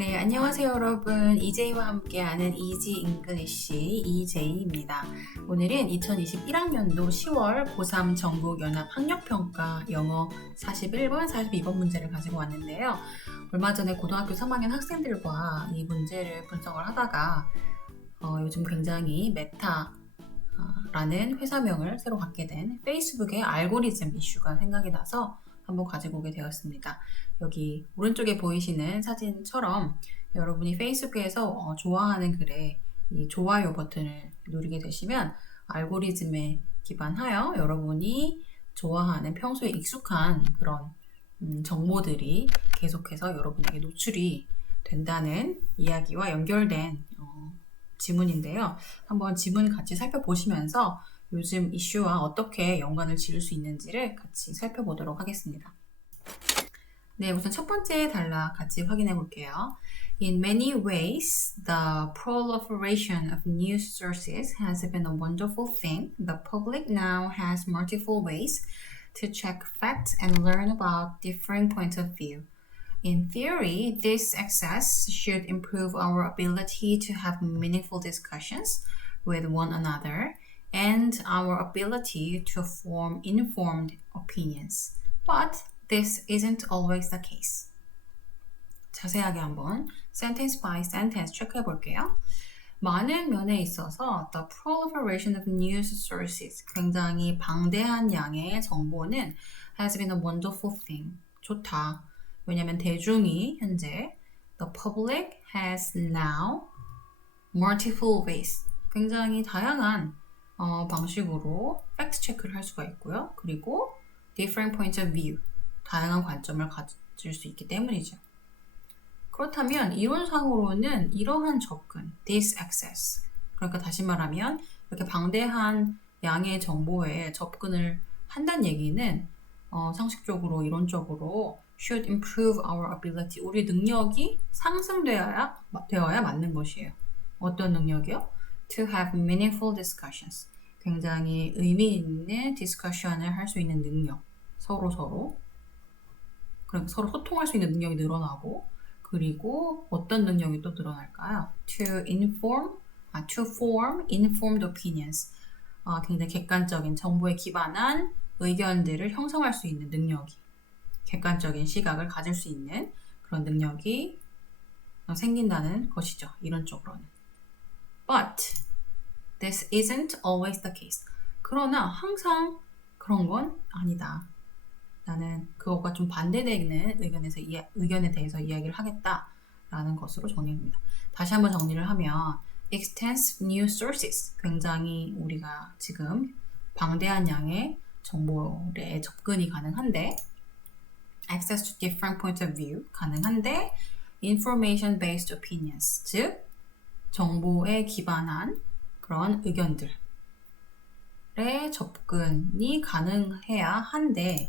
네, 안녕하세요 여러분. EJ와 함께하는 Easy English EJ입니다. 오늘은 2021학년도 10월 고3 전국연합학력평가 영어 41번, 42번 문제를 가지고 왔는데요. 얼마 전에 고등학교 3학년 학생들과 이 문제를 분석을 하다가 요즘 굉장히 메타라는 회사명을 새로 갖게 된 페이스북의 알고리즘 이슈가 생각이 나서 한번 가지고 오게 되었습니다. 여기 오른쪽에 보이시는 사진처럼 여러분이 페이스북에서 좋아하는 글에 이 좋아요 버튼을 누르게 되시면 알고리즘에 기반하여 여러분이 좋아하는 평소에 익숙한 그런 정보들이 계속해서 여러분에게 노출이 된다는 이야기와 연결된 지문인데요. 한번 지문 같이 살펴보시면서 요즘 이슈와 어떻게 연관을 지을 수 있는지를 같이 살펴보도록 하겠습니다. 네, 우선 첫 번째 단락 같이 확인해 볼게요. In many ways, the proliferation of news sources has been a wonderful thing. The public now has multiple ways to check facts and learn about differing points of view. In theory, this access should improve our ability to have meaningful discussions with one another and our ability to form informed opinions. But this isn't always the case. 자세하게 한번 sentence by sentence 체크해 볼게요. 많은 면에 있어서 the proliferation of news sources, 굉장히 방대한 양의 정보는 has been a wonderful thing. 좋다. 왜냐하면 대중이 현재 the public has now multiple ways, 굉장히 다양한 방식으로 팩트 체크를 할 수가 있고요. 그리고 different points of view, 다양한 관점을 가질 수 있기 때문이죠. 그렇다면 이론상으로는 이러한 접근, this access, 그러니까 다시 말하면 이렇게 방대한 양의 정보에 접근을 한다는 얘기는 상식적으로 이론적으로 should improve our ability, 우리 능력이 상승되어야 맞는 것이에요. 어떤 능력이요? To have meaningful discussions, 굉장히 의미 있는 디스커션을 할 수 있는 능력, 그러니까 서로 소통할 수 있는 능력이 늘어나고, 그리고 어떤 능력이 또 늘어날까요? To form informed opinions, 굉장히 객관적인 정보에 기반한 의견들을 형성할 수 있는 능력이, 객관적인 시각을 가질 수 있는 그런 능력이 생긴다는 것이죠. 이론적으로는. But this isn't always the case. 그러나 항상 그런 건 아니다. 나는 그것과 좀 반대되는 의견에 대해서 이야기를 하겠다라는 것으로 정리합니다. 다시 한번 정리를 하면 extensive news sources, 굉장히 우리가 지금 방대한 양의 정보에 접근이 가능한데, access to different points of view 가능한데, information based opinions, 즉 정보에 기반한 그런 의견들에 접근이 가능해야 한데,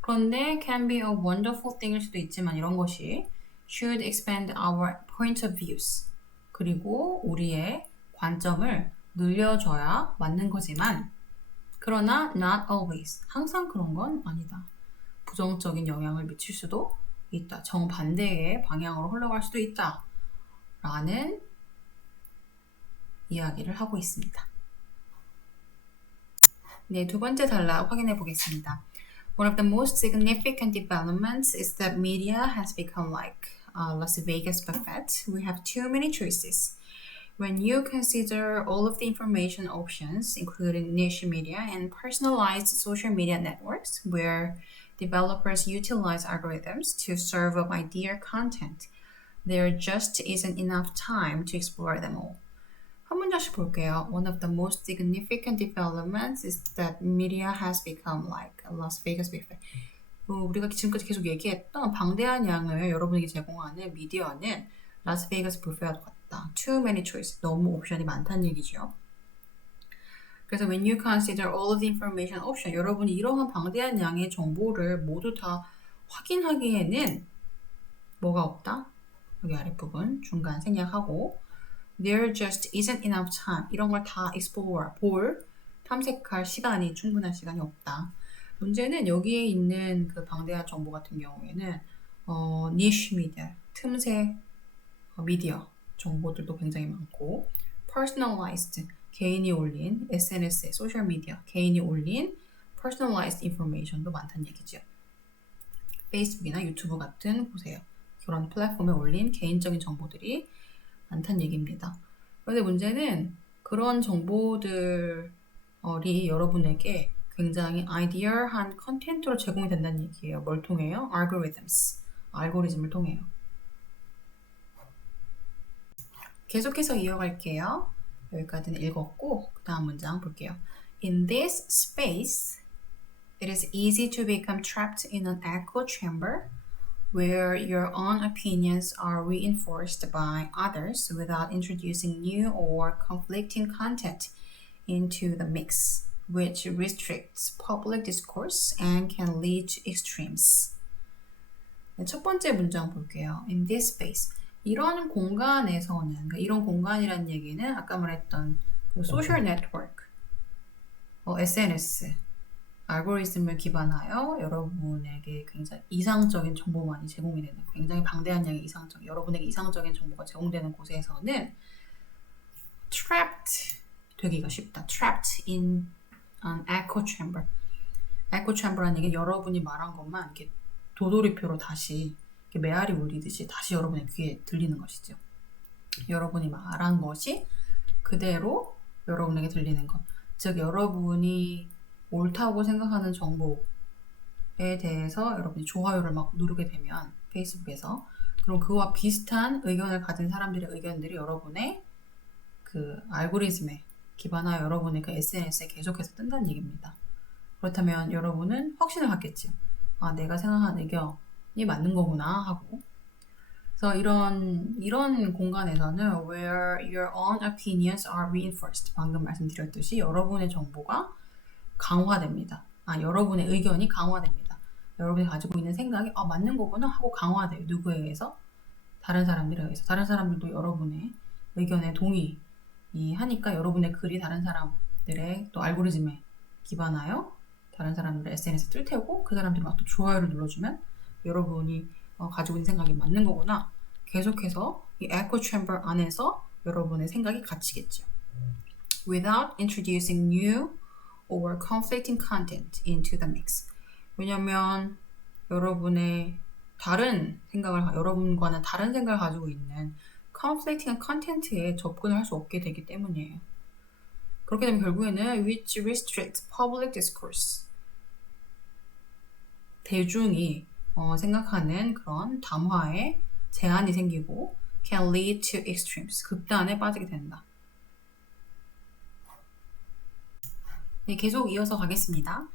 그런데 can be a wonderful thing일 수도 있지만 이런 것이 should expand our point of views, 그리고 우리의 관점을 늘려줘야 맞는 거지만, 그러나 not always, 항상 그런 건 아니다. 부정적인 영향을 미칠 수도 있다. 정반대의 방향으로 흘러갈 수도 있다. 라는 이야기를 하고 있습니다. 네, 두 번째 단락 확인해 보겠습니다. One of the most significant developments is that media has become like a Las Vegas buffet. We have too many choices. When you consider all of the information options, including niche media and personalized social media networks, where developers utilize algorithms to serve up idea content, there just isn't enough time to explore them all. 한 문장씩 볼게요. One of the most significant developments is that media has become like a Las Vegas buffet. 우리가 지금까지 계속 얘기했던 방대한 양을 여러분에게 제공하는 미디어는 라스베이거스 뷔페와 같다. Too many choices. 너무 옵션이 많다는 얘기죠. 그래서 when you consider all of the information option, 여러분이 이러한 방대한 양의 정보를 모두 다 확인하기에는 뭐가 없다? 여기 아랫부분 중간 생략하고 there just isn't enough time. 이런 걸 다 explore, 탐색할 시간이, 충분한 시간이 없다. 문제는 여기에 있는 그 방대한 정보 같은 경우에는 niche media, 틈새 미디어 정보들도 굉장히 많고 personalized 개인이 올린 SNS에 소셜미디어 개인이 올린 personalized information도 많다는 얘기죠. 페이스북이나 유튜브 같은 보세요. 그런 플랫폼에 올린 개인적인 정보들이 많다는 얘기입니다. 그런데 문제는 그런 정보들이 여러분에게 굉장히 아이디얼한 컨텐츠로 제공이 된다는 얘기예요. 뭘 통해요? algorithms. 알고리즘을 통해요. 계속해서 이어갈게요. 여기까지는 읽었고 그 다음 문장 볼게요. In this space, it is easy to become trapped in an echo chamber where your own opinions are reinforced by others without introducing new or conflicting content into the mix, which restricts public discourse and can lead to extremes. 네, 첫 번째 문장 볼게요. In this space. 이런 공간에서는, 그러니까 이런 공간이라는 얘기는 아까 말했던 그 소셜 네트워크, SNS, 알고리즘을 기반하여 여러분에게 굉장히 이상적인 정보만이 제공이 되는 굉장히 방대한 양의 여러분에게 이상적인 정보가 제공되는 곳에서는 trapped 되기가 쉽다. trapped in an echo chamber. echo chamber라는 얘기는 여러분이 말한 것만 이렇게 도돌이표로 다시 메아리 울리듯이 다시 여러분의 귀에 들리는 것이죠. 여러분이 말한 것이 그대로 여러분에게 들리는 것. 즉 여러분이 옳다고 생각하는 정보에 대해서 여러분이 좋아요를 막 누르게 되면 페이스북에서 그럼 그와 비슷한 의견을 가진 사람들의 의견들이 여러분의 그 알고리즘에 기반하여 여러분의 그 SNS에 계속해서 뜬다는 얘기입니다. 그렇다면 여러분은 확신을 갖겠지요. 아, 내가 생각하는 의견이 맞는 거구나 하고. 그래서 이런 공간에서는 where your own opinions are reinforced. 방금 말씀드렸듯이 여러분의 정보가 강화됩니다. 여러분의 의견이 강화됩니다. 여러분이 가지고 있는 생각이 맞는 거구나 하고 강화돼요. 누구에 의해서? 다른 사람들에 의해서. 다른 사람들도 여러분의 의견에 동의하니까 여러분의 글이 다른 사람들의 또 알고리즘에 기반하여 다른 사람들의 SNS에 뜰 테고 그 사람들이 막 또 좋아요를 눌러주면 여러분이 가지고 있는 생각이 맞는 거구나. 계속해서 이 echo chamber 안에서 여러분의 생각이 갇히겠죠. Without introducing new or conflicting content into the mix. 왜냐면 여러분과는 다른 생각을 가지고 있는 conflicting content에 접근을 할 수 없게 되기 때문이에요. 그렇게 되면 결국에는 which restricts public discourse. 대중이 생각하는 그런 담화에 제한이 생기고 can lead to extremes. 극단에 빠지게 된다. 네, 계속 이어서 가겠습니다.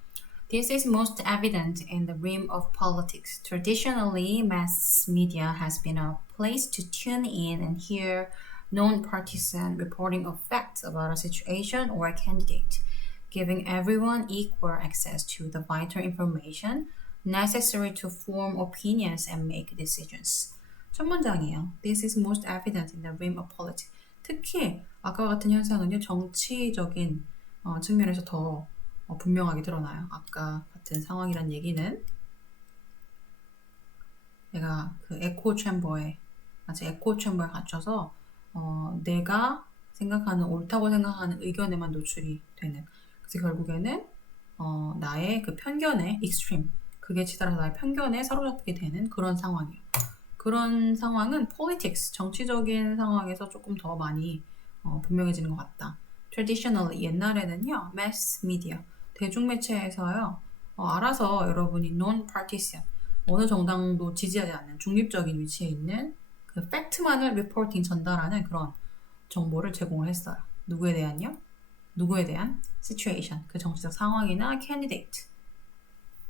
This is most evident in the realm of politics. Traditionally, mass media has been a place to tune in and hear non-partisan reporting of facts about a situation or a candidate, giving everyone equal access to the vital information necessary to form opinions and make decisions. 첫 문장이에요. This is most evident in the realm of politics. 특히 아까 같은 현상은요, 정치적인 측면에서 더 분명하게 드러나요. 아까 같은 상황이란 얘기는 내가 그 에코 챔버에 갇혀서 내가 옳다고 생각하는 의견에만 노출이 되는. 그래서 결국에는 나의 그 편견에 extreme, 그게 치달아서 나의 편견에 사로잡히게 되는 그런 상황이에요. 그런 상황은 politics, 정치적인 상황에서 조금 더 많이 분명해지는 것 같다. Traditionally, 옛날에는요, mass media, 대중매체에서요, 알아서 여러분이 non-partisan, 어느 정당도 지지하지 않는 중립적인 위치에 있는 그 팩트만을 리포팅 전달하는 그런 정보를 제공을 했어요. 누구에 대한요? 누구에 대한 situation, 그 정치적 상황이나 candidate,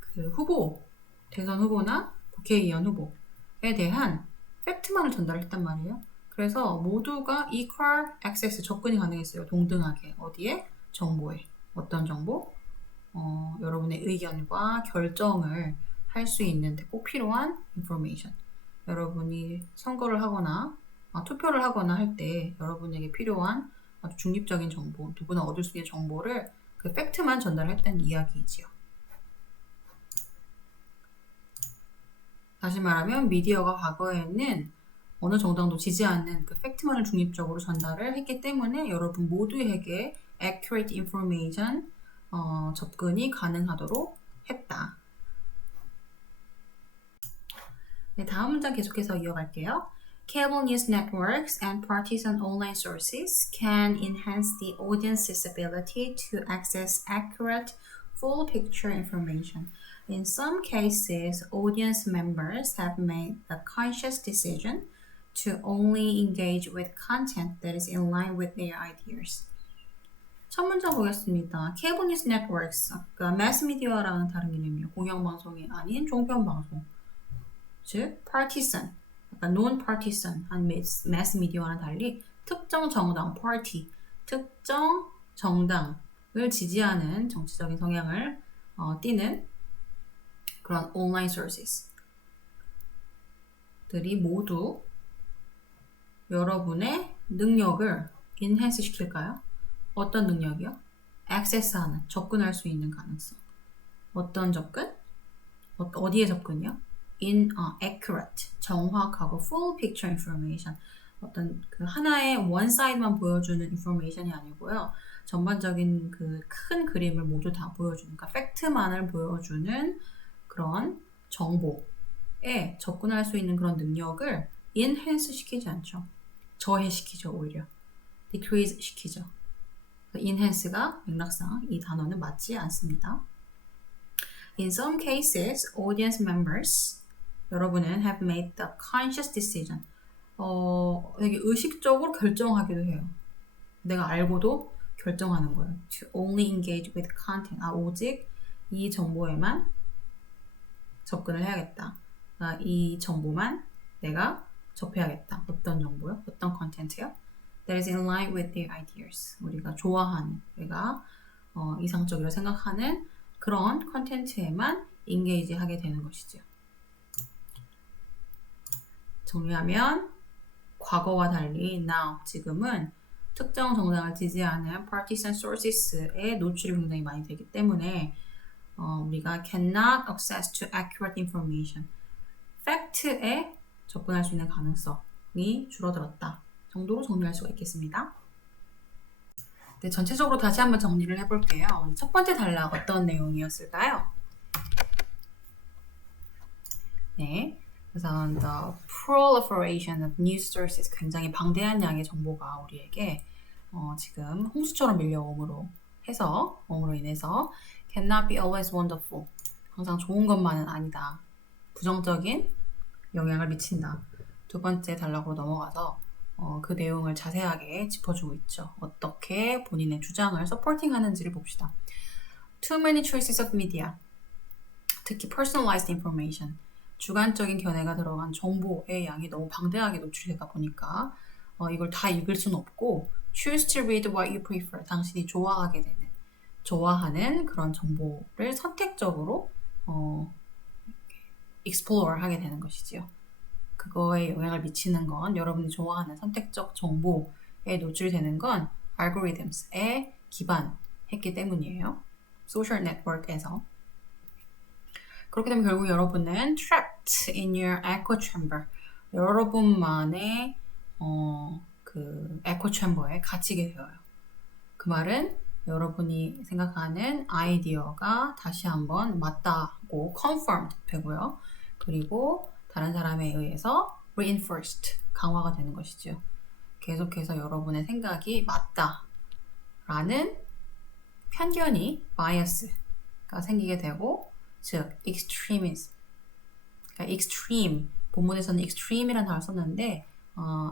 그 후보, 대선 후보나 국회의원 후보에 대한 팩트만을 전달했단 말이에요. 그래서 모두가 equal access, 접근이 가능했어요. 동등하게. 어디에? 정보에. 어떤 정보? 여러분의 의견과 결정을 할 수 있는 데 꼭 필요한 information. 여러분이 선거를 하거나 투표를 하거나 할 때 여러분에게 필요한 아주 중립적인 정보, 누구나 얻을 수 있는 정보를 그 팩트만 전달했다는 이야기이지요. 다시 말하면 미디어가 과거에는 어느 정당도 지지 않는 그 팩트만을 중립적으로 전달을 했기 때문에 여러분 모두에게 accurate information 접근이 가능하도록 했다. 네, 다음 문장 계속해서 이어갈게요. Cable news networks and partisan online sources can enhance the audience's ability to access accurate, full picture information. In some cases, audience members have made the conscious decision to only engage with content that is in line with their ideas. 첫 문장 보겠습니다. 케이블 뉴스 네트워크스, 아까 매스미디어라는 다른 개념이에요. 공영방송이 아닌 종편방송. 즉, partisan, 약간 non-partisan 한 매스미디어와는 달리 특정 정당, party, 특정 정당을 지지하는 정치적인 성향을 띠는 그런 온라인 sources들이 모두 여러분의 능력을 enhance 시킬까요? 어떤 능력이요? access하는, 접근할 수 있는 가능성. 어떤 접근? 어디에 접근이요? accurate, 정확하고 full picture information. 어떤 그 하나의 one side만 보여주는 information이 아니고요. 전반적인 그 큰 그림을 모두 다 보여주는, 그러니까 팩트만을 보여주는 그런 정보에 접근할 수 있는 그런 능력을 enhance 시키지 않죠. 저해시키죠, 오히려. decrease 시키죠. enhance가 맥락상 이 단어는 맞지 않습니다. In some cases, audience members, 여러분은 have made the conscious decision. 되게 의식적으로 결정하기도 해요. 내가 알고도 결정하는 거예요. To only engage with content. 오직 이 정보에만 접근을 해야겠다. 이 정보만 내가 접해야겠다. 어떤 정보요? 어떤 컨텐츠요? That is in line with their ideas. 우리가 좋아하는, 우리가 이상적이라 생각하는 그런 컨텐츠에만 인게이지 하게 되는 것이죠. 정리하면 과거와 달리 now, 지금은 특정 정당을 지지하는 partisan sources에 노출이 굉장히 많이 되기 때문에 우리가 cannot access to accurate information, 팩트에 접근할 수 있는 가능성이 줄어들었다 정도로 정리할 수가 있겠습니다. 네, 전체적으로 다시 한번 정리를 해볼게요. 첫 번째 단락 어떤 내용이었을까요? 네, 그래서 the proliferation of news sources, 굉장히 방대한 양의 정보가 우리에게 지금 홍수처럼 밀려옴으로 인해서 cannot be always wonderful, 항상 좋은 것만은 아니다. 부정적인 영향을 미친다. 두 번째 단락으로 넘어가서 그 내용을 자세하게 짚어주고 있죠. 어떻게 본인의 주장을 서포팅하는지를 봅시다. Too many choices of media, 특히 personalized information, 주관적인 견해가 들어간 정보의 양이 너무 방대하게 노출되다 보니까 이걸 다 읽을 수는 없고 choose to read what you prefer, 당신이 좋아하는 그런 정보를 선택적으로 explore 하게 되는 것이지요. 그거에 영향을 미치는 건, 여러분이 좋아하는 선택적 정보에 노출되는 건 algorithms에 기반했기 때문이에요. 소셜 네트워크에서. 그렇게 되면 결국 여러분은 trapped in your echo chamber, 여러분만의 그 echo chamber에 갇히게 되어요. 그 말은 여러분이 생각하는 아이디어가 다시 한번 맞다고 confirmed 되고요. 그리고 다른 사람에 의해서 reinforced, 강화가 되는 것이죠. 계속해서 여러분의 생각이 맞다라는 편견이, bias가 생기게 되고, 즉 extremism, 그러니까 extreme, 본문에서는 extreme이라는 단어를 썼는데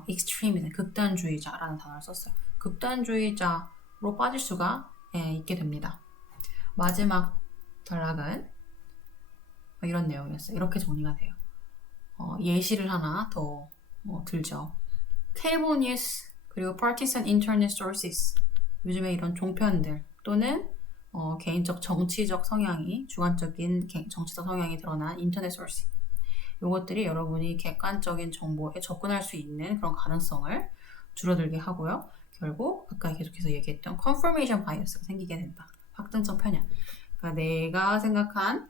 extremism, 극단주의자라는 단어를 썼어요. 극단주의자로 빠질 수가 있게 됩니다. 마지막 단락은 이런 내용이었어요. 이렇게 정리가 돼요. 예시를 하나 더 들죠. 케이블 뉴스 그리고 partisan internet sources, 요즘에 이런 종편들 또는 개인적 정치적 성향이, 주관적인 정치적 성향이 드러난 인터넷 소스, 이것들이 여러분이 객관적인 정보에 접근할 수 있는 그런 가능성을 줄어들게 하고요. 결국 아까 계속해서 얘기했던 confirmation bias가 생기게 된다. 확증적 편향. 그러니까 내가 생각하는,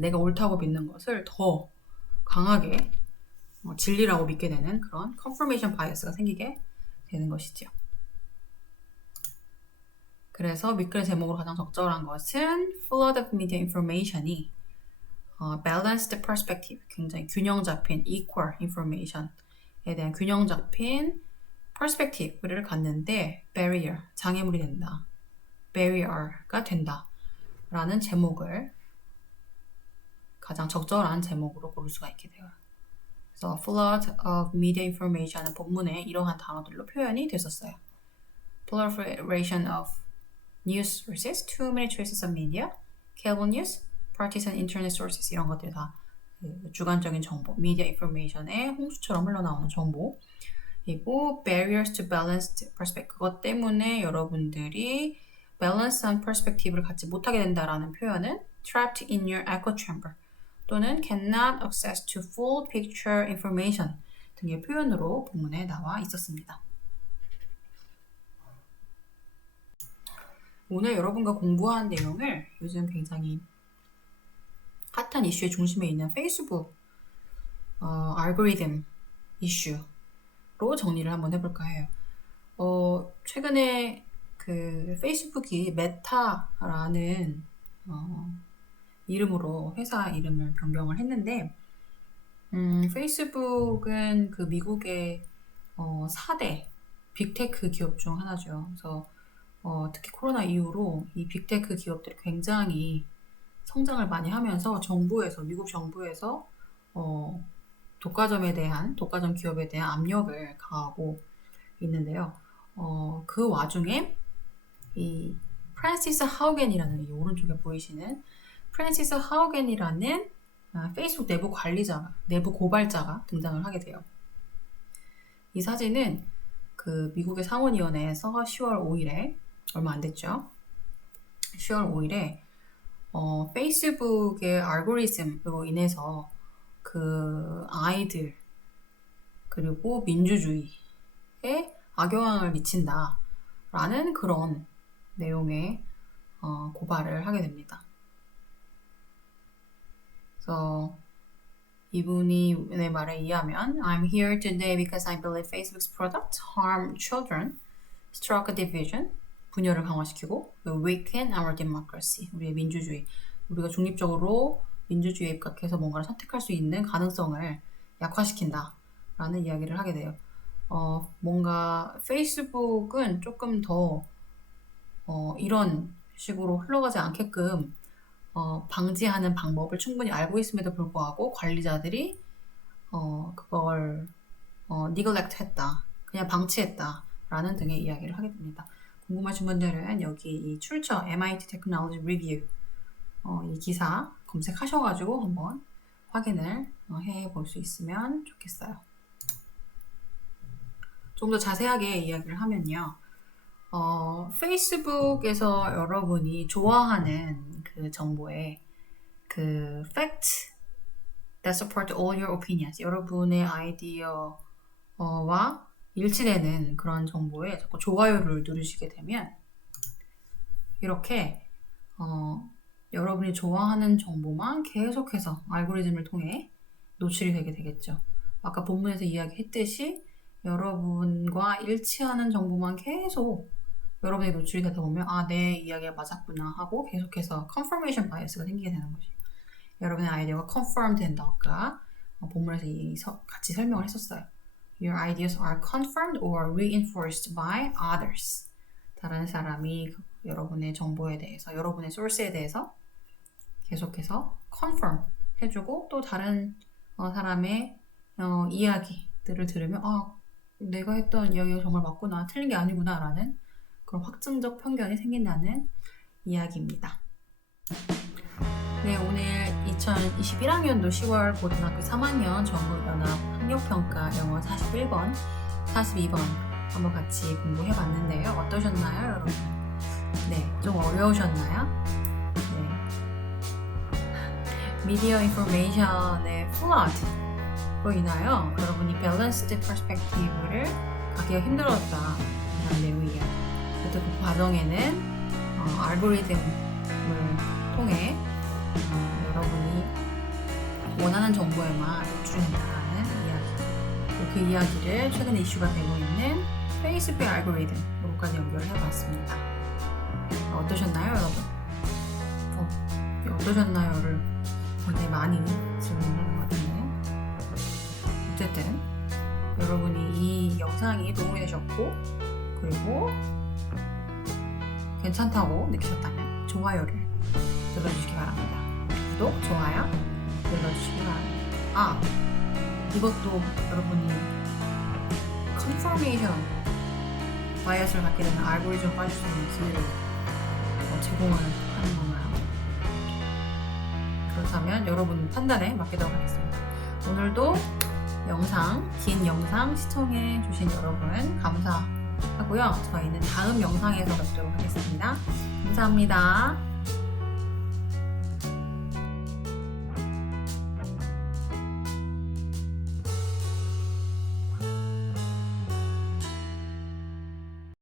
내가 옳다고 믿는 것을 더 강하게 진리라고 믿게 되는 그런 confirmation bias가 생기게 되는 것이죠. 그래서 밑글 제목으로 가장 적절한 것은 flood of media information이 balanced perspective, 굉장히 균형 잡힌 equal information에 대한 균형 잡힌 perspective를 갖는데 barrier, 장애물이 된다. barrier가 된다. 라는 제목을 가장 적절한 제목으로 고를 수가 있게 돼요. 그래서 flood of media information은 본문에 이러한 단어들로 표현이 됐었어요. proliferation of news sources, too many choices of media, cable news, partisan internet sources 이런 것들 다 주관적인 정보, media information의 홍수처럼 흘러나오는 정보 그리고 barriers to balanced perspective 그것 때문에 여러분들이 balance한 perspective를 갖지 못하게 된다라는 표현은 trapped in your echo chamber 또는 cannot access to full picture information 등의 표현으로 본문에 나와 있었습니다. 오늘 여러분과 공부한 내용을 요즘 굉장히 핫한 이슈의 중심에 있는 페이스북 알고리즘 이슈로 정리를 한번 해볼까 해요. 최근에 그 페이스북이 메타라는 이름으로 회사 이름을 변경을 했는데 페이스북은 그 미국의 4대 빅테크 기업 중 하나죠. 그래서 특히 코로나 이후로 이 빅테크 기업들이 굉장히 성장을 많이 하면서 미국 정부에서 독과점 기업에 대한 압력을 가하고 있는데요. 그 와중에 이 프랜시스 하우겐이라는 이 오른쪽에 보이시는 프랜시스 하우겐이라는 페이스북 내부 내부 고발자가 등장을 하게 돼요. 이 사진은 그 미국의 상원위원회에서 10월 5일에 얼마 안 됐죠. 10월 5일에 페이스북의 알고리즘으로 인해서 그 아이들 그리고 민주주의에 악영향을 미친다라는 그런 내용의 고발을 하게 됩니다. 그래서 이분이 내 말에 의하면 I'm here today because I believe Facebook's products harm children, stroke a division, 분열을 강화시키고 weaken our democracy, 우리의 민주주의, 우리가 중립적으로 민주주의에 입각해서 뭔가를 선택할 수 있는 가능성을 약화시킨다 라는 이야기를 하게 돼요. 뭔가 페이스북은 조금 더 이런 식으로 흘러가지 않게끔 방지하는 방법을 충분히 알고 있음에도 불구하고 관리자들이 그걸 neglect 했다, 그냥 방치했다 라는 등의 이야기를 하게 됩니다. 궁금하신 분들은 여기 이 출처 MIT Technology Review 이 기사 검색하셔가지고 한번 확인을 해볼 수 있으면 좋겠어요. 좀 더 자세하게 이야기를 하면요. 페이스북에서 여러분이 좋아하는 그 정보에 그 fact that support all your opinions, 여러분의 아이디어와 일치되는 그런 정보에 자꾸 좋아요를 누르시게 되면 이렇게 여러분이 좋아하는 정보만 계속해서 알고리즘을 통해 노출이 되게 되겠죠. 아까 본문에서 이야기했듯이 여러분과 일치하는 정보만 계속 여러분이 노출이 되다 보면 내 이야기가 맞았구나 하고 계속해서 confirmation bias가 생기게 되는 거죠. 여러분의 아이디어가 confirm 된다가 본문에서 같이 설명을 했었어요. Your ideas are confirmed or reinforced by others. 다른 사람이 여러분의 정보에 대해서, 여러분의 소스에 대해서 계속해서 confirm 해주고 또 다른 사람의 이야기들을 들으면 내가 했던 이야기가 정말 맞구나, 틀린 게 아니구나 라는 그런 확증적 편견이 생긴다는 이야기입니다. 네, 오늘 2021학년도 10월 고등학교 3학년 전국연합 학력평가 영어 41번, 42번 한번 같이 공부해봤는데요. 어떠셨나요, 여러분? 네, 좀 어려우셨나요? 네. 미디어 인포메이션의 flood로 인하여 여러분이 밸런스드 퍼스펙티브를 갖기가 힘들었다는 내용이에요. 그 과정에는 알고리즘을 통해 여러분이 원하는 정보에만 노출된다는 이야기. 그 이야기를 최근에 이슈가 되고 있는 페이스북 알고리즘으로까지 연결을 해봤습니다. 어떠셨나요, 여러분? 어떠셨나요를 굉장히 많이 질문하는 것 같은데, 어쨌든 여러분이 이 영상이 도움이 되셨고 그리고 괜찮다고 느끼셨다면 좋아요를 눌러주시기 바랍니다. 구독, 좋아요 눌러주시기 바랍니다. 이것도 여러분이 컨퍼메이션 바이어스를 갖게 되면 알고리즘을 빠질 수 있는 기회를 제공을 하는 건가요? 그렇다면 여러분 판단에 맡기도록 하겠습니다. 오늘도 긴 영상 시청해 주신 여러분 감사하고요. 저희는 다음 영상에서 뵙도록 하겠습니다. 감사합니다.